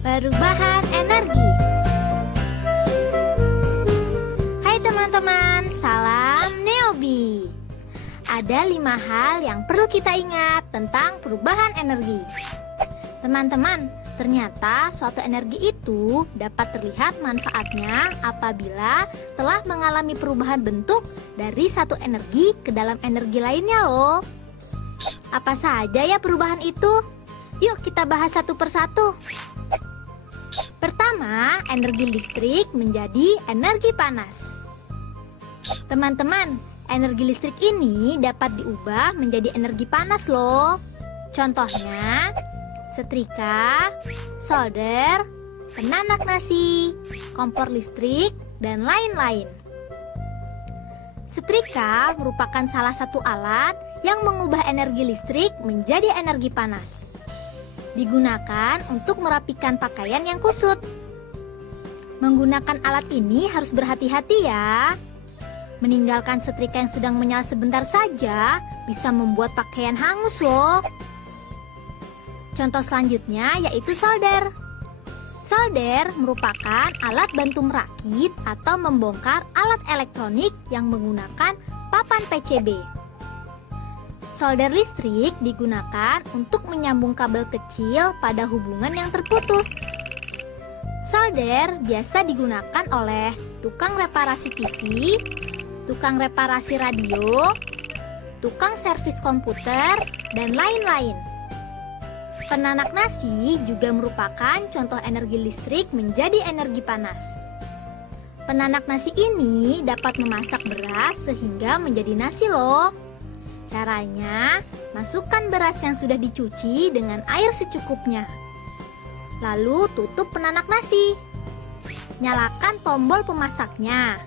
Perubahan energi. Hai teman-teman, salam Neobi. Ada 5 hal yang perlu kita ingat tentang perubahan energi. Teman-teman, ternyata suatu energi itu dapat terlihat manfaatnya apabila telah mengalami perubahan bentuk dari satu energi ke dalam energi lainnya loh. Apa saja ya perubahan itu? Yuk kita bahas satu persatu. Pertama, energi listrik menjadi energi panas. Teman-teman, energi listrik ini dapat diubah menjadi energi panas loh. Contohnya, setrika, solder, penanak nasi, kompor listrik, dan lain-lain. Setrika merupakan salah satu alat yang mengubah energi listrik menjadi energi panas. Digunakan untuk merapikan pakaian yang kusut. Menggunakan alat ini harus berhati-hati ya. Meninggalkan setrika yang sedang menyala sebentar saja bisa membuat pakaian hangus loh. Contoh selanjutnya yaitu solder. Solder merupakan alat bantu merakit atau membongkar alat elektronik yang menggunakan papan PCB. Solder listrik digunakan untuk menyambung kabel kecil pada hubungan yang terputus. Solder biasa digunakan oleh tukang reparasi TV, tukang reparasi radio, tukang servis komputer, dan lain-lain. Penanak nasi juga merupakan contoh energi listrik menjadi energi panas. Penanak nasi ini dapat memasak beras sehingga menjadi nasi loh. Caranya, masukkan beras yang sudah dicuci dengan air secukupnya. Lalu tutup penanak nasi. Nyalakan tombol pemasaknya.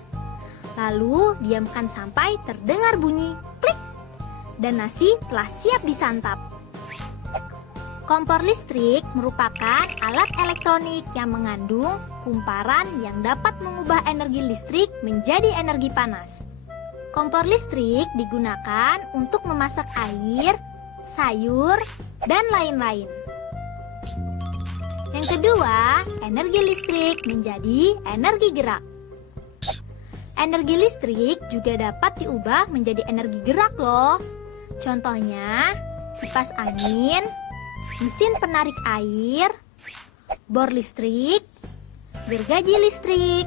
Lalu diamkan sampai terdengar bunyi klik. Dan nasi telah siap disantap. Kompor listrik merupakan alat elektronik yang mengandung kumparan yang dapat mengubah energi listrik menjadi energi panas. Kompor listrik digunakan untuk memasak air, sayur, dan lain-lain. Yang kedua, energi listrik menjadi energi gerak. Energi listrik juga dapat diubah menjadi energi gerak loh. Contohnya, kipas angin, mesin penarik air, bor listrik, gergaji listrik,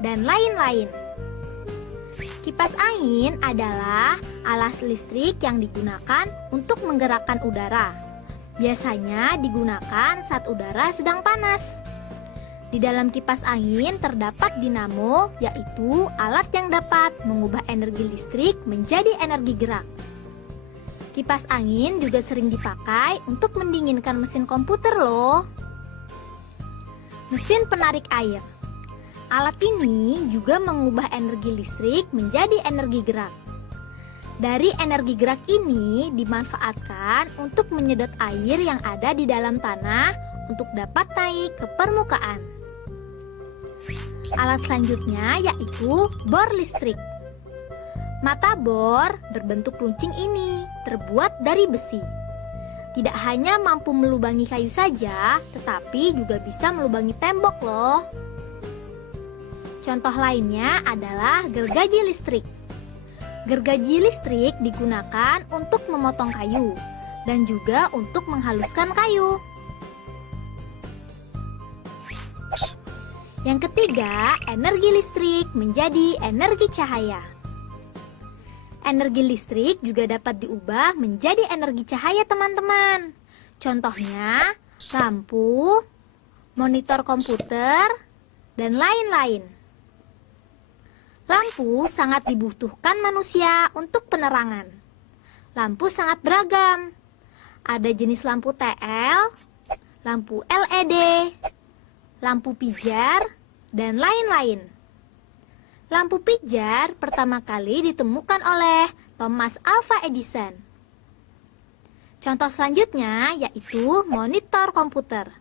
dan lain-lain. Kipas angin adalah alas listrik yang digunakan untuk menggerakkan udara. Biasanya digunakan saat udara sedang panas. Di dalam kipas angin terdapat dinamo, yaitu alat yang dapat mengubah energi listrik menjadi energi gerak. Kipas angin juga sering dipakai untuk mendinginkan mesin komputer loh. Mesin penarik air. Alat ini juga mengubah energi listrik menjadi energi gerak. Dari energi gerak ini dimanfaatkan untuk menyedot air yang ada di dalam tanah untuk dapat naik ke permukaan. Alat selanjutnya yaitu bor listrik. Mata bor berbentuk runcing ini terbuat dari besi. Tidak hanya mampu melubangi kayu saja, tetapi juga bisa melubangi tembok loh. Contoh lainnya adalah gergaji listrik. Gergaji listrik digunakan untuk memotong kayu dan juga untuk menghaluskan kayu. Yang ketiga, energi listrik menjadi energi cahaya. Energi listrik juga dapat diubah menjadi energi cahaya teman-teman. Contohnya, lampu, monitor komputer, dan lain-lain. Lampu sangat dibutuhkan manusia untuk penerangan. Lampu sangat beragam. Ada jenis lampu TL, lampu LED, lampu pijar, dan lain-lain. Lampu pijar pertama kali ditemukan oleh Thomas Alva Edison. Contoh selanjutnya yaitu monitor komputer.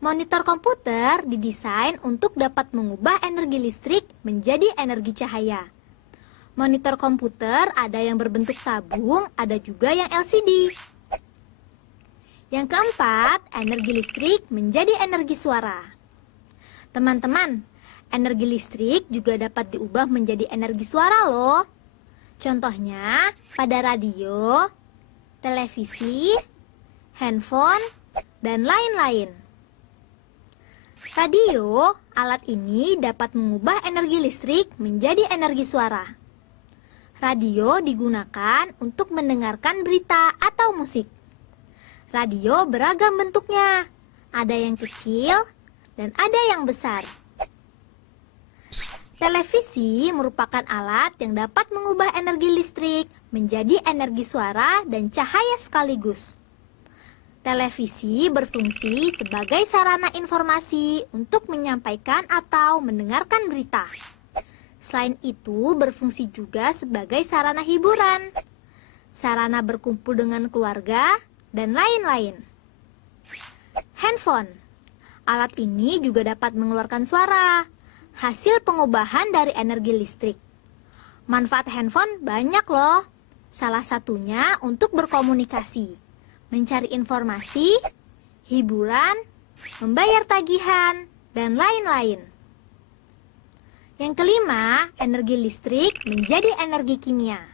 Monitor komputer didesain untuk dapat mengubah energi listrik menjadi energi cahaya. Monitor komputer ada yang berbentuk tabung, ada juga yang LCD. Yang keempat, energi listrik menjadi energi suara. Teman-teman, energi listrik juga dapat diubah menjadi energi suara loh. Contohnya pada radio, televisi, handphone, dan lain-lain. Radio, alat ini dapat mengubah energi listrik menjadi energi suara. Radio digunakan untuk mendengarkan berita atau musik. Radio beragam bentuknya, ada yang kecil dan ada yang besar. Televisi merupakan alat yang dapat mengubah energi listrik menjadi energi suara dan cahaya sekaligus. Televisi berfungsi sebagai sarana informasi untuk menyampaikan atau mendengarkan berita. Selain itu, berfungsi juga sebagai sarana hiburan, sarana berkumpul dengan keluarga, dan lain-lain. Handphone. Alat ini juga dapat mengeluarkan suara, hasil pengubahan dari energi listrik. Manfaat handphone banyak loh. Salah satunya untuk berkomunikasi, mencari informasi, hiburan, membayar tagihan, dan lain-lain. Yang kelima, energi listrik menjadi energi kimia.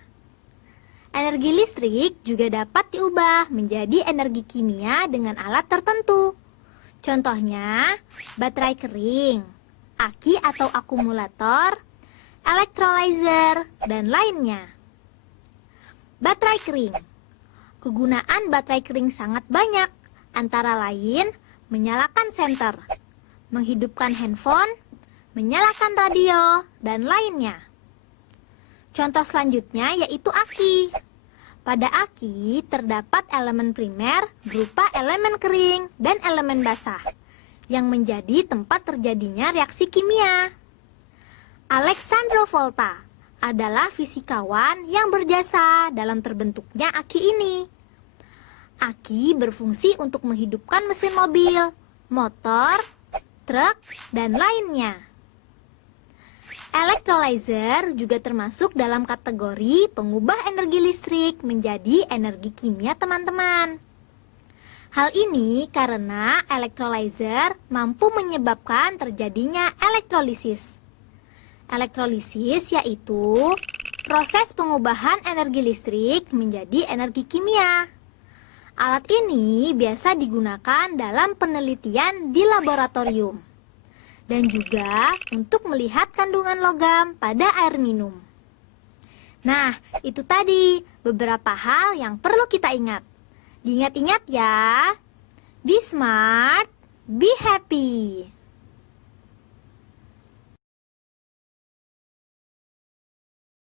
Energi listrik juga dapat diubah menjadi energi kimia dengan alat tertentu. Contohnya, baterai kering, aki atau akumulator, electrolyzer, dan lainnya. Baterai kering. Kegunaan baterai kering sangat banyak, antara lain menyalakan senter, menghidupkan handphone, menyalakan radio, dan lainnya. Contoh selanjutnya yaitu aki. Pada aki terdapat elemen primer berupa elemen kering dan elemen basah yang menjadi tempat terjadinya reaksi kimia. Alessandro Volta adalah fisikawan yang berjasa dalam terbentuknya aki ini. Aki berfungsi untuk menghidupkan mesin mobil, motor, truk, dan lainnya. Electrolyzer juga termasuk dalam kategori pengubah energi listrik menjadi energi kimia, teman-teman. Hal ini karena electrolyzer mampu menyebabkan terjadinya elektrolisis. Elektrolisis yaitu proses pengubahan energi listrik menjadi energi kimia. Alat ini biasa digunakan dalam penelitian di laboratorium dan juga untuk melihat kandungan logam pada air minum. Nah, itu tadi beberapa hal yang perlu kita ingat. Diingat-ingat ya. Be smart, be happy.